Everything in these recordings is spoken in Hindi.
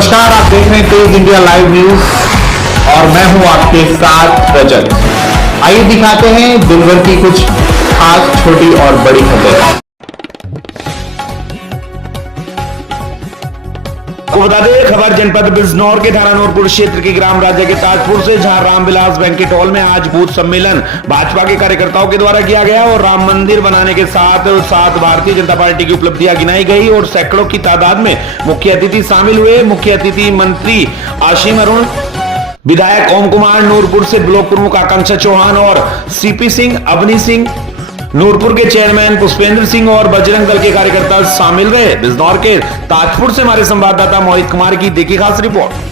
नमस्कार, आप देख रहे हैं तेज इंडिया लाइव न्यूज और मैं हूं आपके साथ रजत। आइए दिखाते हैं दिन भर की कुछ खास छोटी और बड़ी खबरें। को बता दें, खबर जनपद बिजनौर के थाना नूरपुर क्षेत्र के ग्राम राजा के ताजपुर से, जहां रामविलास बैंकेट हॉल में आज बूथ सम्मेलन भाजपा के कार्यकर्ताओं के द्वारा किया गया और राम मंदिर बनाने के साथ साथ भारतीय जनता पार्टी की उपलब्धियां गिनाई गई और सैकड़ों की तादाद में मुख्य अतिथि शामिल हुए। मुख्य अतिथि मंत्री आशीम अरुण, विधायक ओम कुमार नूरपुर से, ब्लॉक प्रमुख आकांक्षा चौहान और सीपी सिंह, अवनी सिंह, नूरपुर के चेयरमैन पुष्पेंद्र सिंह और बजरंग दल के कार्यकर्ता शामिल रहे। बिजनौर के ताजपुर से हमारे संवाददाता मोहित कुमार की देखी खास रिपोर्ट।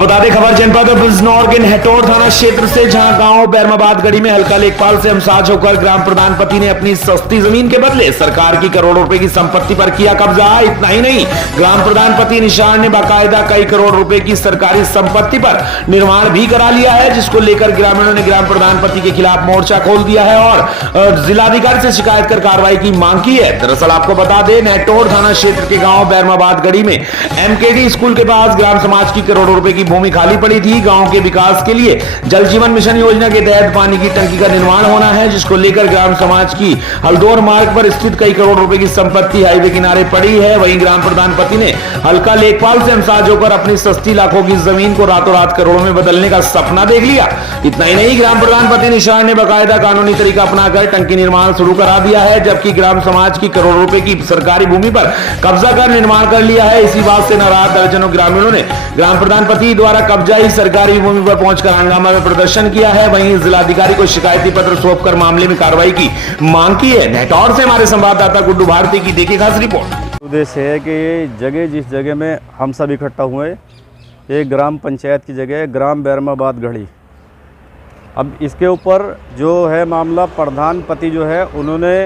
बता दें, खबर जनपद बिजनौर के नेहटौर थाना क्षेत्र से, जहां गांव बैरमाबाद गढ़ी में हल्का लेखपाल से हमसाज होकर ग्राम प्रधान पति ने अपनी सस्ती जमीन के बदले सरकार की करोड़ों रुपए की संपत्ति पर किया कब्जा। इतना ही नहीं, ग्राम प्रधान पति निशान ने बाकायदा कई करोड़ रुपए की सरकारी संपत्ति पर निर्माण भी करा लिया है, जिसको लेकर ग्रामीणों ने ग्राम प्रधान पति के खिलाफ मोर्चा खोल दिया है और जिलाधिकारी से शिकायत कर कार्रवाई की मांग की है। दरअसल आपको बता दें, नेहटौर थाना क्षेत्र के गांव बैरमाबाद गढ़ी में एमकेडी स्कूल के पास ग्राम समाज की करोड़ों रुपए की भूमि खाली पड़ी थी। गांव के विकास के लिए जल जीवन मिशन योजना के तहत पानी की टंकी का निर्माण होना है, जिसको लेकर ग्राम समाज की हल्दौर मार्ग पर स्थित कई करोड़ रुपए की संपत्ति हाईवे किनारे पड़ी है। वहीं ग्राम प्रधान पति ने हल्का लेखपाल से हमसाज होकर अपनी सस्ती लाखों की जमीन को रातों रात करोड़ों में बदलने का सपना देख लिया। इतना ही नहीं, ग्राम प्रधान पति निशान ने बाकायदा कानूनी तरीका अपनाकर टंकी निर्माण शुरू करा दिया है, जबकि ग्राम समाज की करोड़ों रुपए की सरकारी भूमि पर कब्जा कर निर्माण कर लिया है। इसी बात से नाराज दर्जनों ग्रामीणों ने ग्राम प्रधान पति द्वारा कब्जाई सरकारी भूमि पर पहुंचकर हंगामा में प्रदर्शन किया है। वहीं जिलाधिकारी को शिकायती पत्र सौंपकर मामले में कार्रवाई की मांग की है। नेहटौर से हमारे संवाददाता गुड्डू भारती की देखी खास रिपोर्ट। उद्देश्य है कि ये जगह, जिस जगह में हम सब इकट्ठा हुए, ये ग्राम पंचायत की जगह है, ग्राम बैरमाबाद गढ़ी। अब इसके ऊपर जो है मामला, प्रधान पति जो है, उन्होंने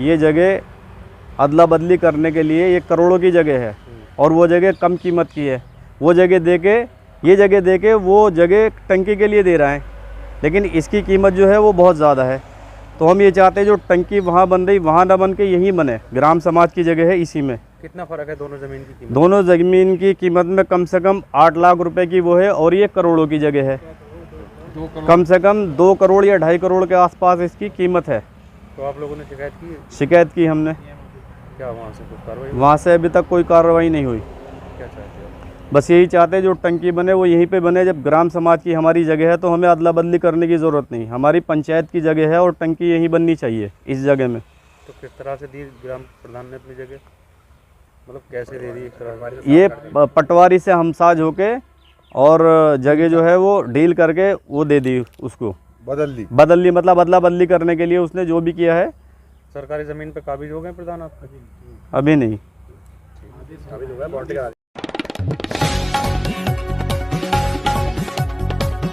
ये जगह अदला बदली करने के लिए, ये करोड़ों की जगह है और वो जगह कम कीमत की है। वो जगह देके, ये जगह देके वो जगह टंकी के लिए दे रहा है, लेकिन इसकी कीमत जो है वो बहुत ज़्यादा है। तो हम ये चाहते हैं जो टंकी वहाँ बन रही, वहाँ ना बन के यहीं बने। ग्राम समाज की जगह है, इसी में। कितना फ़र्क है दोनों ज़मीन की कीमत? दोनों ज़मीन की कीमत में कम से कम 8 लाख रुपए की वो है और ये करोड़ों की जगह है। कम से कम 2 करोड़ या 2.5 करोड़ के आसपास इसकी कीमत है। तो आप लोगों ने शिकायत की? शिकायत की हमने। क्या वहाँ से कुछ कार्रवाई? वहाँ से अभी तक कोई कार्रवाई नहीं हुई। क्या चाहते हैं? बस यही चाहते हैं जो टंकी बने वो यहीं पे बने। जब ग्राम समाज की हमारी जगह है तो हमें अदला बदली करने की ज़रूरत नहीं। हमारी पंचायत की जगह है और टंकी यहीं बननी चाहिए, इस जगह में। तो किस तरह से दी ग्राम प्रधान ने अपनी जगह? मतलब कैसे दे दी? एक तरह ये पटवारी से हमसाज होके और जगह जो है वो डील करके वो दे दी उसको। बदल ली मतलब अदला बदली करने के लिए उसने जो भी किया है। सरकारी ज़मीन पे काबिज हो गए प्रधान आपका? अभी नहीं। काबिज हो गया, बाउंड्री करा दी।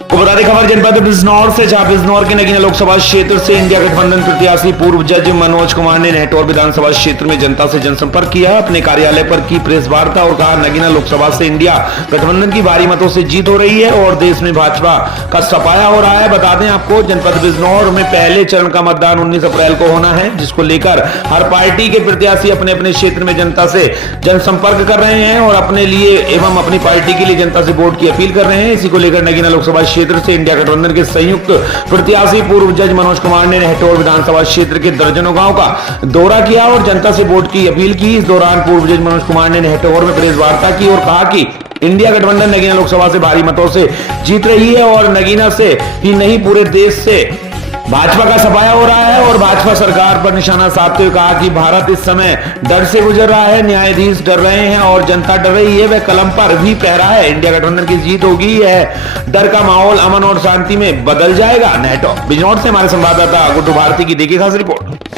बता दें, खबर जनपद बिजनौर से, जहां बिजनौर के नगीना लोकसभा क्षेत्र से इंडिया गठबंधन प्रत्याशी पूर्व जज मनोज कुमार ने नेहटौर विधानसभा क्षेत्र में जनता से जनसंपर्क किया। अपने कार्यालय पर की प्रेस वार्ता और कहा, नगीना लोकसभा से इंडिया गठबंधन की भारी मतों से जीत हो रही है और देश में भाजपा का सफाया हो रहा है। बता दें आपको, जनपद बिजनौर में पहले चरण का मतदान 19 अप्रैल को होना है, जिसको लेकर हर पार्टी के प्रत्याशी अपने अपने क्षेत्र में जनता से जनसंपर्क कर रहे हैं और अपने लिए एवं अपनी पार्टी के लिए जनता से वोट की अपील कर रहे हैं। इसी को लेकर नगीना लोकसभा क्षेत्र से इंडिया गठबंधन के संयुक्त प्रत्याशी पूर्व जज मनोज कुमार ने नेहटौर विधानसभा क्षेत्र के दर्जनों गांव का दौरा किया और जनता से वोट की अपील की। इस दौरान पूर्व जज मनोज कुमार ने नेहटौर में प्रेस वार्ता की और कहा कि इंडिया गठबंधन नगीना लोकसभा से भारी मतों से जीत रही है और नगीना से ही नहीं पूरे देश से भाजपा का सफाया हो रहा है और भाजपा सरकार पर निशाना साधते हुए कहा कि भारत इस समय डर से गुजर रहा है, न्यायाधीश डर रहे हैं और जनता डर रही है, वह कलम पर भी पहरा है। इंडिया गठबंधन की जीत होगी, यह डर का माहौल अमन और शांति में बदल जाएगा। नेहटौर बिजनौर से हमारे संवाददाता गुड्डू भारती की देखी खास रिपोर्ट।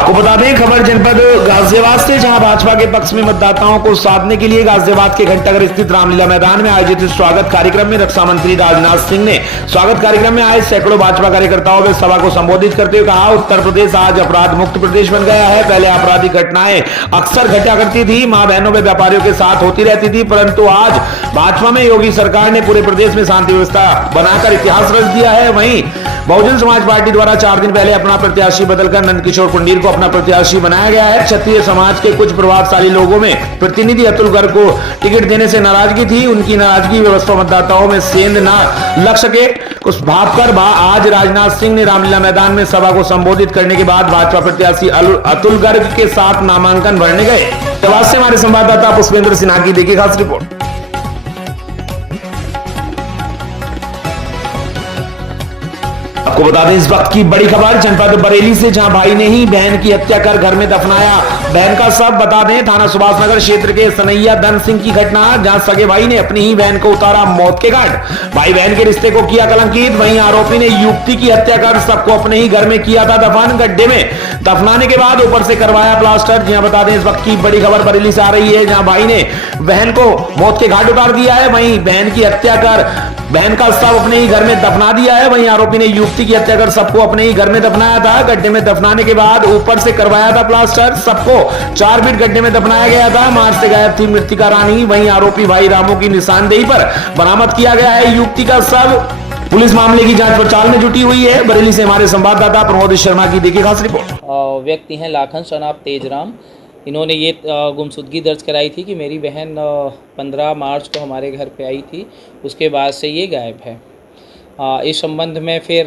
आपको बता दें खबर जनपद गाजियाबाद से, जहां भाजपा के पक्ष में मतदाताओं को साधने के लिए गाजियाबाद के घंटाघर स्थित रामलीला मैदान में आयोजित स्वागत कार्यक्रम में रक्षा मंत्री राजनाथ सिंह ने स्वागत कार्यक्रम में आए सैकड़ों भाजपा कार्यकर्ताओं में सभा को संबोधित करते हुए कहा, उत्तर प्रदेश आज अपराध मुक्त प्रदेश बन गया है। पहले आपराधिक घटनाएं अक्सर घटा करती थी, मां बहनों में व्यापारियों के साथ होती रहती थी, परंतु आज भाजपा में योगी सरकार ने पूरे प्रदेश में शांति व्यवस्था बनाकर इतिहास रच दिया है। वहीं बहुजन समाज पार्टी द्वारा 4 दिन पहले अपना प्रत्याशी बदलकर नंदकिशोर कुंडीर को अपना प्रत्याशी बनाया गया है। क्षत्रिय समाज के कुछ प्रभावशाली लोगों में प्रतिनिधि अतुल गर्ग को टिकट देने से नाराजगी थी। उनकी नाराजगी व्यवस्था मतदाताओं में सेंध न लग सके कुछ भावकर आज राजनाथ सिंह ने रामलीला मैदान में सभा को संबोधित करने के बाद भाजपा प्रत्याशी अतुल गर्ग के साथ नामांकन भरने गए। देवास से हमारे संवाददाता पुष्पेंद्र सिन्हा की देखिए खास रिपोर्ट। आपको बता दें इस वक्त की बड़ी खबर जनपद बरेली से, जहां भाई ने ही बहन की हत्या कर घर में दफनाया बहन का शव। बता दें थाना सुभाष नगर क्षेत्र के सनैया धन सिंह की घटना, जहां सगे भाई ने अपनी ही बहन को उतारा मौत के घाट। भाई बहन के रिश्ते को किया कलंकित। वहीं आरोपी ने युवती की हत्या कर सबको अपने ही घर में किया था दफन। गड्ढे में दफनाने के बाद ऊपर से करवाया प्लास्टर। जहां बता दें इस वक्त की बड़ी खबर बरेली से आ रही है, जहां भाई ने बहन को मौत के घाट उतार दिया है। वहीं बहन की हत्या कर बहन का शव अपने ही घर में दफना दिया है। वहीं आरोपी ने युवती की हत्या कर सबको अपने ही घर में दफनाया था। गड्ढे में दफनाने के बाद ऊपर से करवाया था प्लास्टर। सबको 4 फीट गड्ढे में दफनाया गया था। मार्च से गायब थी मृतिका रानी। वहीं आरोपी भाई रामू की निशानदेही पर बरामद किया गया है युवती का शव। पुलिस मामले की जांच पड़ताल में जुटी हुई है। बरेली से हमारे संवाददाता प्रमोद शर्मा की देखिए खास रिपोर्ट। व्यक्ति हैं लाखन शनाब तेजराम। इन्होंने ये गुमशुदगी दर्ज कराई थी कि मेरी बहन 15 मार्च को हमारे घर पे आई थी, उसके बाद से ये गायब है। इस संबंध में फिर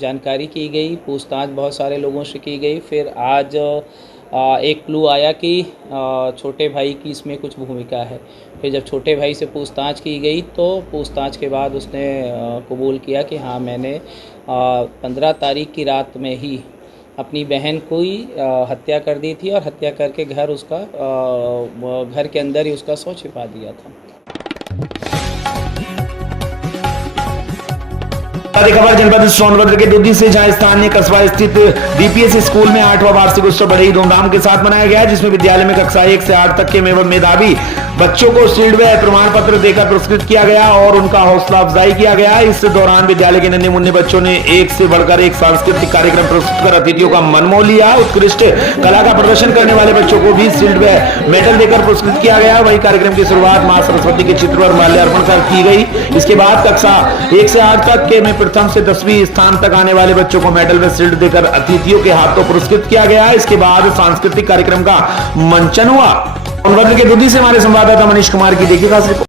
जानकारी की गई, पूछताछ बहुत सारे लोगों से की गई। फिर आज एक क्लू आया कि छोटे भाई की इसमें कुछ भूमिका है। फिर जब छोटे भाई से पूछताछ की गई तो पूछताछ के बाद उसने कबूल किया कि हाँ मैंने 15 तारीख की रात में ही अपनी बहन को ही हत्या कर दी थी और हत्या करके घर के अंदर ही उसका शव छिपा दिया था। खबर जनपद सोनभद्र के दुधी से, जहां स्थानीय कस्बा स्थित डीपीएस स्कूल में 8वां वार्षिक उत्सव बड़े ही धूमधाम के साथ मनाया गया, जिसमें विद्यालय में कक्षा 1 से 8 तक के मेधावी बच्चों को शील्ड व प्रमाण पत्र देकर पुरस्कृत किया गया और उनका हौसला अफजाई किया गया। इस दौरान विद्यालय के नन्हे मुन्ने बच्चों ने एक से बढ़कर एक सांस्कृतिक कार्यक्रम प्रस्तुत कर अतिथियों का मन मोह लिया। उत्कृष्ट कला का प्रदर्शन करने वाले बच्चों को भी शील्ड व मेडल देकर पुरस्कृत किया गया। वही कार्यक्रम की शुरुआत मां सरस्वती के चित्र पर माल्यार्पण कर की गई। इसके बाद कक्षा 1 से 8 तक के में प्रथम से 10वीं स्थान तक आने वाले बच्चों को मेडल व शील्ड देकर अतिथियों के हाथों पुरस्कृत किया गया। इसके बाद सांस्कृतिक कार्यक्रम का मंचन हुआ। सोनभद्र के दुधी से हमारे संवाददाता मनीष कुमार की देखिए खास रिपोर्ट।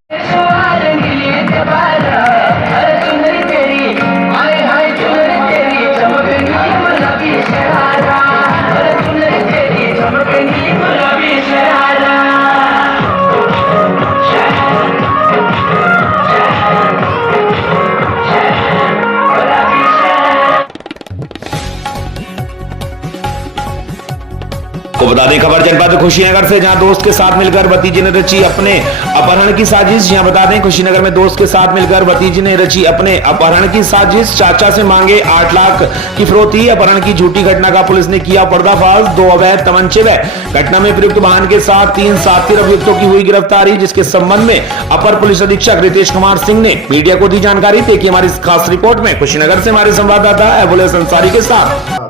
को बता दें खबर जनपद खुशीनगर से, जहां दोस्त के साथ मिलकर भतीजे ने रची अपने अपहरण की साजिश। यहां बता दें खुशीनगर में दोस्त के साथ मिलकर भतीजे ने रची अपने अपहरण की साजिश। चाचा से मांगे 8 लाख की फिरौती। अपहरण की झूठी घटना का पुलिस ने किया पर्दाफाश। 2 अवैध तमंचे व घटना में प्रयुक्त वाहन के साथ 3 साथी अभियुक्तों की हुई गिरफ्तारी, जिसके संबंध में अपर पुलिस अधीक्षक रितेश कुमार सिंह ने मीडिया को दी जानकारी। देखिए हमारी खास रिपोर्ट में खुशीनगर से हमारे संवाददाता एबुलेस अंसारी के साथ।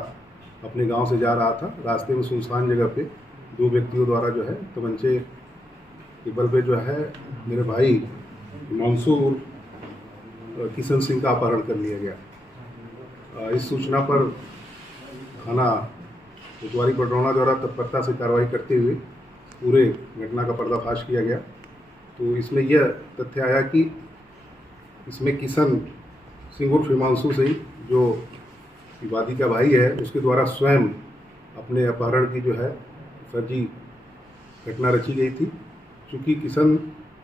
अपने गांव से जा रहा था, रास्ते में सुनसान जगह पे 2 व्यक्तियों द्वारा जो है तमंचे के बल पे जो है मेरे भाई मंसूर किशन सिंह का अपहरण कर लिया गया। इस सूचना पर थाना कोतवाली पडरौना द्वारा तत्परता से कार्रवाई करते हुए पूरे घटना का पर्दाफाश किया गया। तो इसमें यह तथ्य आया कि इसमें किशन सिंह उर्फ हिमांशु सिंह जो विवादी का भाई है, उसके द्वारा स्वयं अपने अपहरण की जो है फर्जी घटना रची गई थी। चूँकि किशन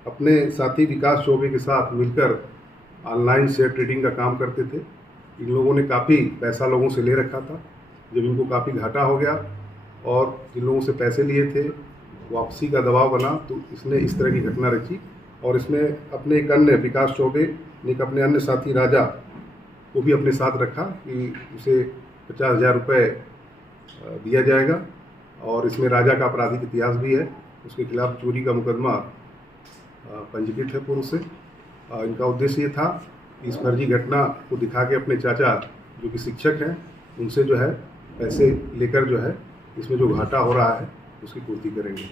अपने साथी विकास चौबे के साथ मिलकर ऑनलाइन शेयर ट्रेडिंग का काम करते थे। इन लोगों ने काफ़ी पैसा लोगों से ले रखा था। जब इनको काफ़ी घाटा हो गया और जिन लोगों से पैसे लिए थे वापसी का दबाव बना, तो इसने इस तरह की घटना रची। और इसमें अपने एक अन्य विकास चौबे ने एक अपने अन्य साथी राजा को भी अपने साथ रखा कि उसे 50,000 रुपये दिया जाएगा। और इसमें राजा का आपराधिक इतिहास भी है, उसके खिलाफ चोरी का मुकदमा पंजीकृत है पूर्व से। इनका उद्देश्य ये था कि इस फर्जी घटना को दिखा के अपने चाचा जो कि शिक्षक हैं उनसे जो है पैसे लेकर जो है इसमें जो घाटा हो रहा है उसकी पूर्ति करेंगे।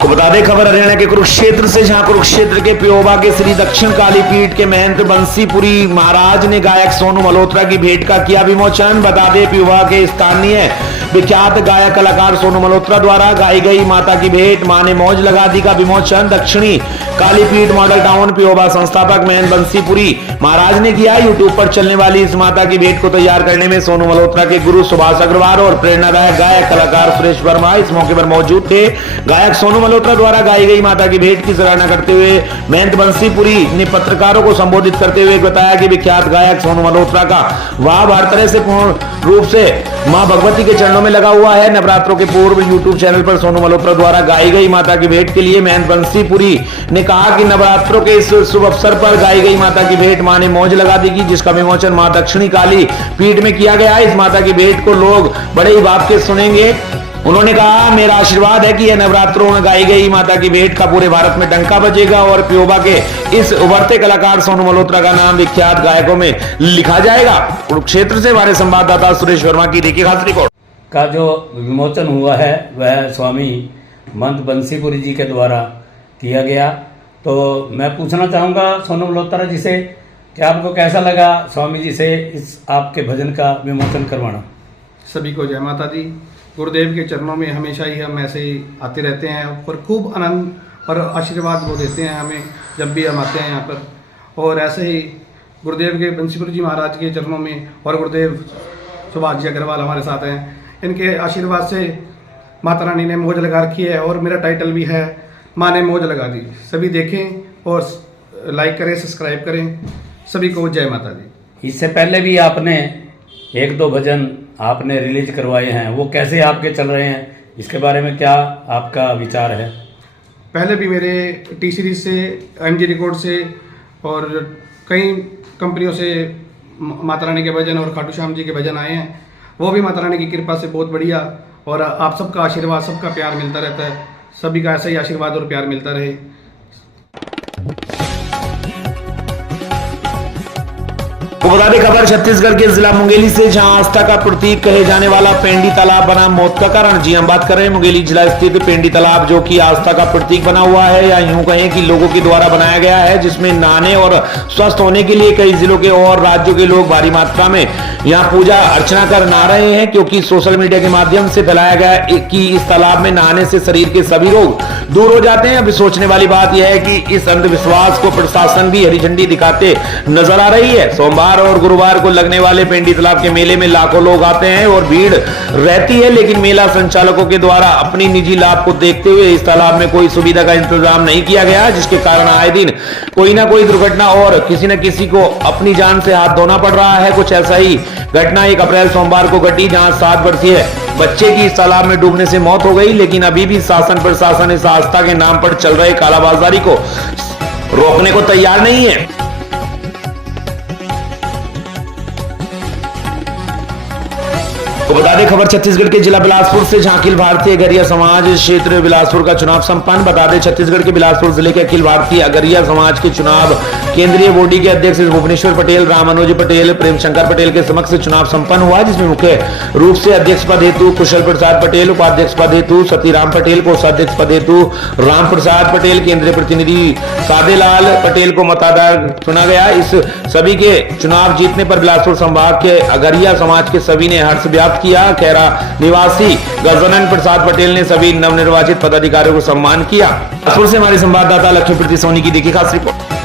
को बता दें खबर हरियाणा के कुरुक्षेत्र से, जहां कुरुक्षेत्र के प्योबा के श्री दक्षिण काली पीठ के महंत बंसीपुरी महाराज ने गायक सोनू मल्होत्रा की भेंट का किया विमोचन। बता दें प्योबा के स्थानीय विख्यात गायक कलाकार सोनू मल्होत्रा द्वारा गाई गई माता की भेंट मां ने मौज लगा दी का विमोचन दक्षिणी कालीपीठ मॉडल टाउन प्योबा संस्थापक महंत बंसीपुरी महाराज ने किया। यूट्यूब पर चलने वाली इस माता की भेंट को तैयार करने में सोनू मल्होत्रा के गुरु सुभाष अग्रवाल और प्रेरणादायक गायक कलाकार सुरेश वर्मा इस मौके पर मौजूद थे। गायक सोनू मल्होत्रा द्वारा गाई गई माता की भेंट की सराहना करते हुए महंत बंसीपुरी ने पत्रकारों को संबोधित करते हुए बताया कि विख्यात गायक सोनू मल्होत्रा का वाह हर तरह से पूर्ण रूप से मां भगवती के चरणों में लगा हुआ है। नवरात्रों के पूर्व यूट्यूब चैनल पर सोनू मल्होत्रा द्वारा गाई गई माता की भेंट के लिए महंत बंसीपुरी ने कहा कि नवरात्रों के इस शुभ अवसर पर गाई गई माता की भेंट मां ने मौज लगा दी की, जिसका विमोचन मां दक्षिणी काली पीठ में किया गया। इस माता की भेंट को लोग बड़े ही भाव के सुनेंगे। उन्होंने कहा मेरा आशीर्वाद है कि यह नवरात्रों में गाई गई माता की भेंट का पूरे भारत में डंका बजेगा और प्योबा के इस उभरते कलाकार सोनू मल्होत्रा का नाम विख्यात गायकों में लिखा जाएगा। कुरुक्षेत्र से हमारे संवाददाता सुरेश वर्मा की देखिए खास रिपोर्ट। का जो विमोचन हुआ है वह स्वामी महंत बंसीपुरी जी के द्वारा किया गया। तो मैं पूछना चाहूँगा सोनू मल्होत्रा जी से कि आपको कैसा लगा स्वामी जी से इस आपके भजन का विमोचन करवाना। सभी को जय माता दी। गुरुदेव के चरणों में हमेशा ही हम ऐसे ही आते रहते हैं और खूब आनंद और आशीर्वाद वो देते हैं हमें जब भी हम आते हैं यहाँ पर। और ऐसे ही गुरुदेव के बंसीपुरी जी महाराज के चरणों में और गुरुदेव सुभाष जी अग्रवाल हमारे साथ हैं, इनके आशीर्वाद से माता रानी ने मौज लगा रखी है और मेरा टाइटल भी है माँ ने मौज लगा दी। सभी देखें और लाइक करें, सब्सक्राइब करें। सभी को जय माता दी। इससे पहले भी आपने एक दो भजन आपने रिलीज करवाए हैं, वो कैसे आपके चल रहे हैं, इसके बारे में क्या आपका विचार है। पहले भी मेरे टी सीरीज से, MG रिकॉर्ड से और कई कंपनियों से माता रानी के भजन और खाटू श्याम जी के भजन आए हैं। वो भी माता रानी की कृपा से बहुत बढ़िया और आप सबका आशीर्वाद, सबका प्यार मिलता रहता है। सभी का ऐसा ही आशीर्वाद और प्यार मिलता रहे। बता दें खबर छत्तीसगढ़ के जिला मुंगेली से, जहां आस्था का प्रतीक कहे जाने वाला पेंडी तालाब बना मौत का कारण। जी हम बात कर रहे हैं मुंगेली जिला स्थित पेंडी तालाब, जो कि आस्था का प्रतीक बना हुआ है या यूं कहें कि लोगों के द्वारा बनाया गया है, जिसमें नहाने और स्वस्थ होने के लिए कई जिलों के और राज्यों के लोग भारी मात्रा में यहाँ पूजा अर्चना कर नहा रहे हैं, क्योंकि सोशल मीडिया के माध्यम से फैलाया गया कि इस तालाब में नहाने से शरीर के सभी रोग दूर हो जाते हैं। अभी सोचने वाली बात यह है कि इस अंधविश्वास को प्रशासन भी हरी झंडी दिखाते नजर आ रही है। सोमवार और गुरुवार को लगने वाले पेंडी तालाब के मेले में लाखों लोग आते हैं और भीड़ रहती है, लेकिन मेला संचालकों के द्वारा अपनी निजी लाभ को देखते हुए इस तालाब में कोई सुविधा का इंतजाम नहीं किया गया, जिसके कारण आए दिन कोई ना कोई दुर्घटना और किसी न किसी को अपनी जान से हाथ धोना पड़ रहा है। कुछ ऐसा ही घटना 1 अप्रैल सोमवार को घटी, जहां 7 वर्षीय बच्चे की इस तालाब में डूबने से मौत हो गई। लेकिन अभी भी शासन प्रशासन इस आस्था के नाम पर चल रहे कालाबाजारी को रोकने को तैयार नहीं है। तो बता दें खबर छत्तीसगढ़ के जिला बिलासपुर से, जहां अखिल भारतीय अगरिया समाज क्षेत्र बिलासपुर का चुनाव संपन्न। बता दें छत्तीसगढ़ के बिलासपुर जिले के अखिल भारतीय अगरिया समाज के चुनाव केंद्रीय बॉडी के अध्यक्ष भुवनेश्वर पटेल, रामानुज पटेल, प्रेम शंकर पटेल के समक्ष चुनाव संपन्न हुआ, जिसमें मुख्य रूप से अध्यक्ष पद हेतु कुशल प्रसाद पटेल, उपाध्यक्ष पद हेतु सतीराम पटेल, कोषाध्यक्ष पद हेतु राम प्रसाद पटेल, केंद्रीय प्रतिनिधि सादेलाल पटेल को मताधार चुना गया। इस सभी के चुनाव जीतने पर बिलासपुर संभाग के अगरिया समाज के सभी ने हर्ष व्यक्त किया। खैरा निवासी गजानन प्रसाद पटेल ने सभी नवनिर्वाचित पदाधिकारियों को सम्मान किया। बिलासपुर से हमारे संवाददाता लक्ष्मीप्रीति सोनी की देखी खास रिपोर्ट।